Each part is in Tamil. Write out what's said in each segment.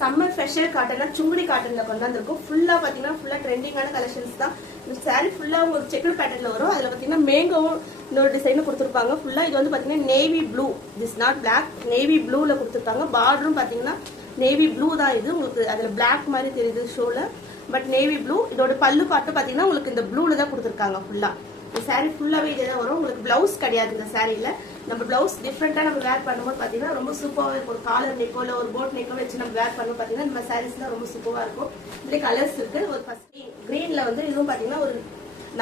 சம்மர் ஸ்பெஷல் காட்டனா சுங்குடி காட்டன்ல கொண்டு வந்திருக்கும். ஃபுல்லா பாத்தீங்கன்னா ஃபுல்லா ட்ரெண்டிங்கான கலெக்ஷன்ஸ் தான். இந்த சாரி ஃபுல்லா உங்களுக்கு செக்குடு பேட்டர்ன்ல வரும். அதுல பாத்தீங்கன்னா மேங்கோவும் இன்னொரு டிசைனும் கொடுத்துருப்பாங்க. ஃபுல்லா இது வந்து பாத்தீங்கன்னா navy blue, this not black, navy ப்ளூல கொடுத்துருக்காங்க. பார்டரும் பாத்தீங்கன்னா நேவி ப்ளூ தான். இது உங்களுக்கு அதுல பிளாக் மாதிரி தெரியுது ஷோல, பட் நேவி ப்ளூ. இதோட பல்லு பாட்டு பாத்தீங்கன்னா உங்களுக்கு இந்த ப்ளூல தான் கொடுத்துருக்காங்க. ஃபுல்லா இந்த சாரி ஃபுல்லாவே இதே தான் வரும். உங்களுக்கு பிளவுஸ் கிடையாது இந்த சாரியில. நம்ம பிளவுஸ் டிஃப்ரெண்டா நம்ம வேர் பண்ணும்போது பாத்தீங்கன்னா ரொம்ப சூப்பராக இருக்கும். ஒரு காலர் நெக்கோ இல்ல ஒரு போட் நெக்கோ வச்சு நம்ம வேர் பண்ணும்போது பாத்தீங்கன்னா இந்த சாரீஸ் தான் ரொம்ப சூப்பரா இருக்கும். இதுல கலர்ஸ் இருக்கு. ஒரு ஃபர்ஸ்ட் கிரீன்ல வந்து இதுவும் பாத்தீங்கன்னா ஒரு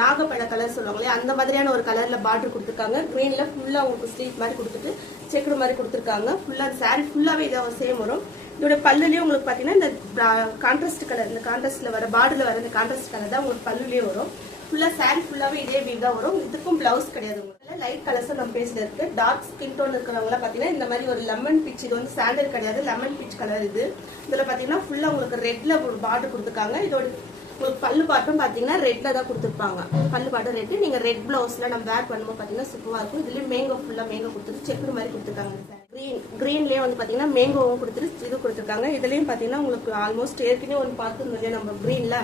நாகப்பழ கலர் சொல்லுவாங்களே அந்த மாதிரியான ஒரு கலர்ல பார்டர் கொடுத்துருக்காங்க. கிரீன்ல ஃபுல்லா உங்களுக்கு ஸ்லீவ் மாதிரி கொடுத்துட்டு செக்குடு மாதிரி கொடுத்துருக்காங்க. ஃபுல்லா சாரி ஃபுல்லாவே இதை சேம் வரும். இதோட பல்லுலயும் உங்களுக்கு பாத்தீங்கன்னா இந்த கான்ட்ராஸ்ட் கலர், இந்த கான்ட்ராஸ்ட்ல வர பார்டர்ல வர இந்த கான்ட்ராஸ்ட் கலர் தான் உங்களுக்கு பல்லுலயே வரும். ஃபுல்லா சாரி ஃபுல்லாவே இதே வீவ் தான் வரும். இதுக்கும் பிளவுஸ் கிடையாது. உங்களுக்கு லைட் கலர்ஸ் நம்ம பேஸ்ல இருக்கு. டார்க் ஸ்கின் டோன் இருக்கிறவங்க பாத்தீங்கன்னா இந்த மாதிரி ஒரு லெமன் பீச், இது வந்து சாண்டல் கிடையாது, லெமன் பீச் கலர். இது இதுல பாத்தீங்கன்னா ஃபுல்லா உங்களுக்கு ரெட்ல ஒரு பார்டர் கொடுத்துருக்காங்க. இதோட உங்களுக்கு பல்லு பாட்டும் பாத்தீங்கன்னா ரெட்ல தான் கொடுத்துருப்பாங்க. பல்லு பாட்டும் ரெட். நீங்க ரெட் பிளவுஸ்ல நம்ம வேர் பண்ணும்போது பாத்தீங்கன்னா சூப்பரா இருக்கும். இதுலயும் மேங்கோ ஃபுல்லா மேங்கோ கொடுத்துட்டு செக்குடு மாதிரி கொடுத்துருக்காங்க. கிரீன்லயே வந்து பாத்தீங்கன்னா மேங்கோவும் கொடுத்துட்டு இது கொடுத்துருக்காங்க. இதுலயும் பாத்தீங்கன்னா உங்களுக்கு ஆல்மோஸ்ட் ஏற்கனவே ஒன்று பார்த்துருந்தோம் நம்ம கிரீன்ல,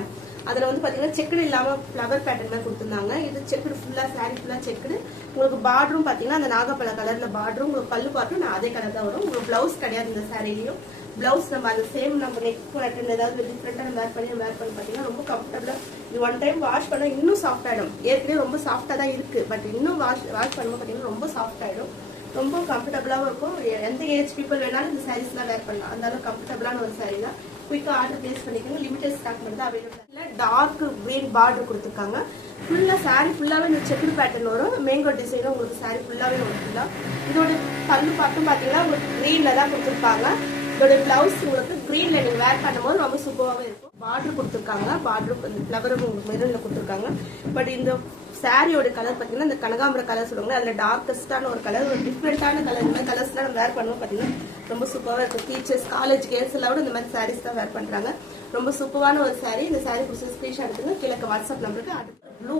அதுல வந்து பாத்தீங்கன்னா செக்குடு இல்லாம ஃபிளவர் பேட்டர்ன் தான் கொடுத்துருந்தாங்க. இது செக்குடு ஃபுல்லா சாரி ஃபுல்லா செக்குடு. உங்களுக்கு பார்டரும் பாத்தீங்கன்னா அந்த நாகப்பழ கலர்ல பார்டரும், உங்களுக்கு பல்லு பாட்டும் நான் அதே கலர் தான் வரும். உங்களுக்கு பிளவுஸ் கிடையாது இந்த சாரிலையும். பிளவுஸ் நம்ம அந்த சேம் நம்ம நெக் பேட்டர்ன் ஏதாவது டிஃப்ரெண்டா வேர் பண்ணி பாத்தீங்கன்னா ரொம்ப கம்ஃபர்டபுளா. இது ஒன் டைம் வாஷ் பண்ணா இன்னும் சாஃப்ட் ஆயிடும். ஏற்கனவே ரொம்ப சாஃப்டா தான் இருக்கு, பட் இன்னும் வாஷ் பண்ணும்போது பாத்தீங்கன்னா ரொம்ப சாஃப்ட் ஆயிடும். ரொம்ப கம்ஃபர்டபுளாகவும் இருக்கும். எந்த ஏஜ் பீப்புள் வேணாலும் இந்த சாரீஸ்லாம் வேர் பண்ணலாம். அந்த அளவுக்கு கம்ஃபர்டபுளான ஒரு சாரீ தான். குயிக்கா ஆர்டர் பிளேஸ் பண்ணிக்கோங்க. லிமிடெட் ஸ்டாக் மட்டும் தான் அவைலபிள். டார்க் கிரீன் பார்டர் கொடுத்துருக்காங்க. ஃபுல்லா சாரி ஃபுல்லாவே இந்த செக்குடு பேட்டர்ன் வரும். மேங்கோ டிசைனும் உங்களுக்கு சாரி ஃபுல்லாவே வரும். இதோட பல்லு பாட்டும் பாத்தீங்கன்னா உங்களுக்கு கிரீன்ல தான் கொடுத்துருப்பாங்க. இதோட பிளவுஸ் உங்களுக்கு கிரீன்ல நீங்க வேர் பண்ணும்போது ரொம்ப சூப்பராகவே இருக்கும். பார்டர் கொடுத்துருக்காங்க. பார்டர் ஃபிளவர் உங்களுக்கு மெரூன்ல கொடுத்துருக்காங்க. பட் இந்த சாரியோட கலர் பாத்தீங்கன்னா இந்த கனகாம்பர கலர் சொல்லுவாங்க. அதுல டார்க்கஸ்டான ஒரு கலர், ஒரு டிஃப்ரெண்டான கலர். இந்த கலர்ஸ்லாம் நம்ம வேர் பண்ணுவோம் பாத்தீங்கன்னா ரொம்ப சூப்பராக இருக்கும். டீச்சர்ஸ், காலேஜ் கேர்ள்ஸ் எல்லாம் இந்த மாதிரி சாரீஸ் தான் வேர் பண்றாங்க. ரொம்ப சூப்பரான ஒரு சாரி. இந்த சாரி பிடிச்ச ஸ்கிரீன்ஷாட் எடுத்துங்க. கீழே வாட்ஸ்அப் நம்பருக்கு. அடுத்து ப்ளூ,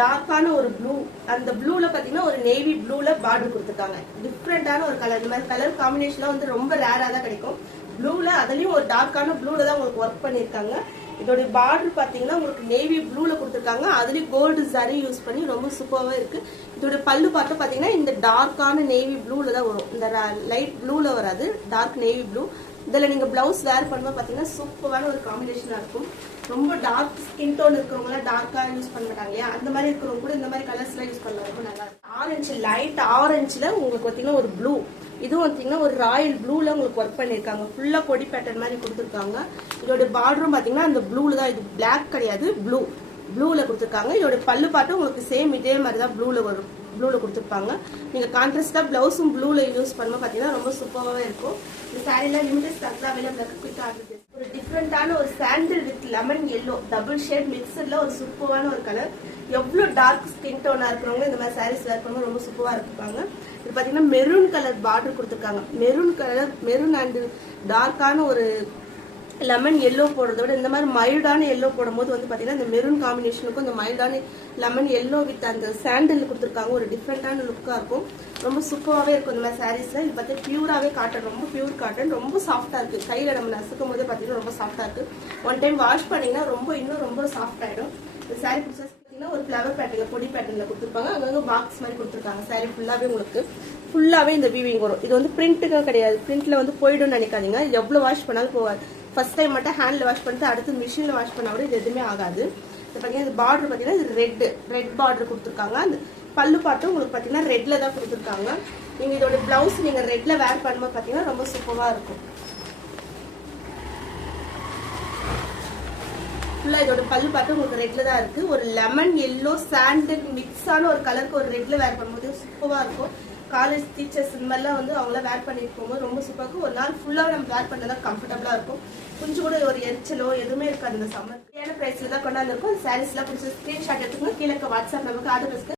டார்க்கான ஒரு ப்ளூ. அந்த ப்ளூல பாத்தீங்கன்னா ஒரு நேவி ப்ளூல பார்டர் கொடுத்துருக்காங்க. டிஃப்ரெண்டான ஒரு கலர். இந்த மாதிரி கலர் காம்பினேஷன்லாம் வந்து ரொம்ப ரேரா தான் கிடைக்கும். ப்ளூல அதுலயும் ஒரு டார்க்கான ப்ளூல தான் உங்களுக்கு ஒர்க் பண்ணிருக்காங்க. இதோட பார்டர் பாத்தீங்கன்னா உங்களுக்கு நேவி ப்ளூல கொடுத்துருக்காங்க. அதுலயும் கோல்டு சாரி யூஸ் பண்ணி ரொம்ப சூப்பராகவே இருக்கு. இதோட பல்லு பார்த்து பாத்தீங்கன்னா இந்த டார்க்கான நேவி ப்ளூல தான் வரும். இந்த லைட் ப்ளூல வராது, டார்க் நேவி ப்ளூ. இதுல நீங்க பிளவுஸ் வேர் பண்ணும்போது பாத்தீங்கன்னா சூப்பரான ஒரு காம்பினேஷனா இருக்கும். ரொம்ப டார்க் ஸ்கின் டோன் இருக்கிறவங்க டார்க்கா யூஸ் பண்ண மாட்டாங்க இல்லையா, அந்த மாதிரி இருக்கிறவங்க கூட இந்த மாதிரி கலர்ஸ் எல்லாம் யூஸ் பண்ணலாம். ரொம்ப நல்லா இருக்கும். ஆரஞ்சு, லைட் ஆரஞ்சுல உங்களுக்கு பாத்தீங்கன்னா ஒரு ப்ளூ. இதுவும் பாத்தீங்கன்னா ஒரு ராயல் ப்ளூல உங்களுக்கு ஒர்க் பண்ணிருக்காங்க. ஃபுல்லா கொடி பேட்டர்ன் மாதிரி கொடுத்துருக்காங்க. இதோட பார்டரும் பாத்தீங்கன்னா அந்த ப்ளூல தான். இது பிளாக் கிடையாது, ப்ளூல கொடுத்துருக்காங்க. இதோட பல்லு பாட்டும் உங்களுக்கு சேம் இதே மாதிரி தான் ப்ளூல வரும். ப்ளூல கொடுத்துருப்பாங்க. நீங்க கான்ட்ராஸ்டா பிளவுஸும் ப்ளூல யூஸ் பண்ணும்போது பாத்தீங்கன்னா ரொம்ப சூப்பராகவே இருக்கும். இந்த சாரில லிமிடெட் ஸ்டாக் அவைலபிள் இருக்கு. குயிக்கா ஆர்டர். ஒரு டிஃப்ரெண்டான ஒரு sandal with lemon yellow double shade மிக்சர்ல ஒரு சூப்பரான ஒரு கலர். எவ்வளவு டார்க் ஸ்கின் டோனா இருக்கிறவங்க இந்த மாதிரி சாரீஸ் வேர் பண்ணும்போது ரொம்ப சூப்பரா இருப்பாங்க. இது பாத்தீங்கன்னா மெரூன் கலர் பார்டர் கொடுத்துருக்காங்க. மெரூன் அண்ட் டார்க்கான ஒரு லெமன் எல்லோ போடுறத விட இந்த மாதிரி மைல்டான எல்லோ போடும்போது வந்து பாத்தீங்கன்னா இந்த மெரூன் காம்பினேஷனுக்கும் இந்த மைல்டான லெமன் எல்லோ வித் அந்த சாண்டில் கொடுத்துருக்காங்க. ஒரு டிஃப்ரெண்டான லுக்கா இருக்கும். ரொம்ப சூப்பராகவே இருக்கும் இந்த மாதிரி சாரீஸ்ல. இது பார்த்தா பியூராவே காட்டன், ரொம்ப பியூர் காட்டன். ரொம்ப சாஃப்டா இருக்கு. கையில நம்ம நசுக்கும் போது பாத்தீங்கன்னா ரொம்ப சாஃப்டா இருக்கு. ஒன் டைம் வாஷ் பண்ணீங்கன்னா இன்னும் ரொம்ப சாஃப்ட் ஆயிடும். இந்த சாரி பாத்தீங்கன்னா ஒரு ஃபிளவர் பேட்டர்ல, பொடி பேட்டர்ல கொடுத்துருப்பாங்க. அங்கங்க பாக்ஸ் மாதிரி கொடுத்துருக்காங்க. சாரி ஃபுல்லாவே உங்களுக்கு ஃபுல்லாவே இந்த வீவிங் வரும். இது வந்து பிரிண்ட்டுக்கு கிடையாது. பிரிண்ட்ல வந்து போயிடும் நினைக்காதீங்க. இது எவ்வளவு வாஷ் பண்ணாலும் போகாது. ஃபர்ஸ்ட் டைம் மட்டும் ஹேண்ட்ல வாஷ் பண்ணிட்டு அடுத்து மிஷின்ல வாஷ் பண்ணா கூட இது எதுவுமே ஆகாது. இது பாத்தீங்கன்னா இது பார்டர் பாத்தீங்கன்னா இது ரெட் பார்டர் கொடுத்துருக்காங்க. அந்த பல்லு பாட்டும் உங்களுக்கு பாத்தீங்கன்னா ரெட்ல தான் கொடுத்துருக்காங்க. நீங்க இதோட பிளவுஸ் நீங்க ரெட்ல வேர் பண்ணும்போது பாத்தீங்கன்னா ரொம்ப சூப்பரா இருக்கும். ஃபுல்லா இதோட பல்லு பாட்டு உங்களுக்கு ரெட்ல தான் இருக்கு. ஒரு லெமன் எல்லோ சாண்டல் மிக்ஸான ஒரு கலருக்கு ஒரு ரெட்ல வேர் பண்ணும்போது சூப்பரா இருக்கும். காலேஜ் டீச்சர்ஸ் இந்த மாதிரிலாம் வந்து அவங்கள வேர் பண்ணிட்டு போகும்போது ரொம்ப சூப்பராக இருக்கும். ஒரு நாள் ஃபுல்லாக நம்ம வேர் பண்ணதான் கம்ஃபர்டபுளாக இருக்கும். கொஞ்சம் கூட ஒரு எரிச்சலோ எதுவுமே இருக்காது. இந்த சம்மர் பிரைஸ்ல தான் கொண்டாந்துருக்கும். சாரீஸ்லாம் பிடிச்ச ஸ்கிரீன்ஷாட் எடுத்துக்கோங்க. கீழே வாட்ஸ்அப் நமக்கு ஆர்டர்